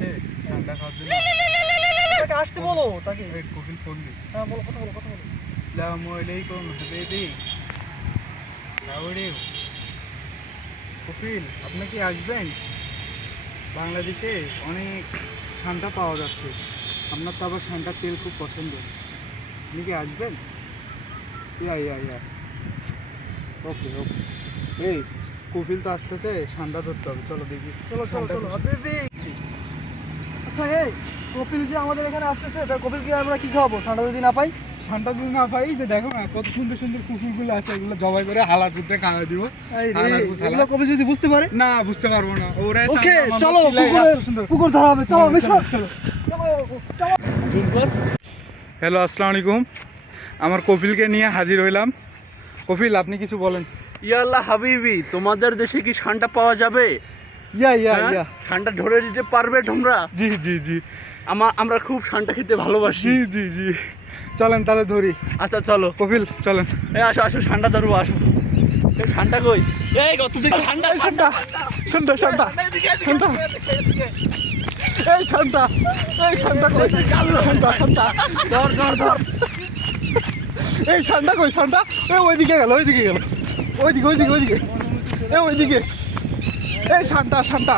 আসছে ঠান্ডা খাওয়ার জন্য। তাকে আসতে বলো তাকে। কপিল ফোন দিছে। হ্যাঁ বলো, কথা বলো, কথা বলো। আসসালামু আলাইকুম হাবিবি, হাউ আর ইউ? কপিল, আপনি কি আসবেন? বাংলাদেশে অনেক ঠান্ডা পাওয়া যাচ্ছে, আপনার তো আবার ঠান্ডার তেল খুব পছন্দ, আপনি কি আসবেন? ইয়া ওকে ওকে। এই কপিল তো আসতেছে, ঠান্ডা ধরতে হবে, চলো দেখি। চলো চলো চলো বেবি। আচ্ছা এই কপিল যে আমাদের এখানে আসতেছে, তার কপিলকে আমরা কি খাওয়াবো ঠান্ডা যদি না পাই? ঠান্ডা যদি না পাই, যে দেখো না কত সুন্দর সুন্দর কুকুরগুলো আছে, এগুলো জবাই করে হালার দুধে খাওয়া দিব। এগুলো কপিল যদি বুঝতে পারে? না, বুঝতে পারবো না। ওরা ওকে চলো, কুকুর ধরা হবে, চলো চলো। হ্যালো, আসসালামু আলাইকুম। আমার কপিলকে নিয়ে হাজির হইলাম। কপিল, আপনি কিছু বলেন। ইয়াল্লাহ হাবিবি, তোমাদের দেশে কি ঠান্ডা পাওয়া যাবে? ইয়া হ্যাঁ? ঠান্ডা ধরে দিতে পারবে তোমরা? জি জি জি আমরা খুব ঠান্ডা খেতে ভালোবাসি। জি জি জি চলেন তাহলে ধরি। আচ্ছা চলো কপিল চলেন। এই আসো আসো, ঠান্ডা ধরবো, আসো। এই ঠান্ডা কই? এই কত দিকে ঠান্ডা? ঠান্ডা ঠান্ডা ঠান্ডা ঠান্ডা, এই ঠান্ডা, এই ঠান্ডা কই? ঠান্ডা ঠান্ডা, ধর ধর ধর। এই ঠান্ডা কই? ঠান্ডা ওইদিকে গেল, ওইদিকে গেল, ওইদিকে ওইদিকে ওইদিকে, ওইদিকে। এই ঠান্ডা ঠান্ডা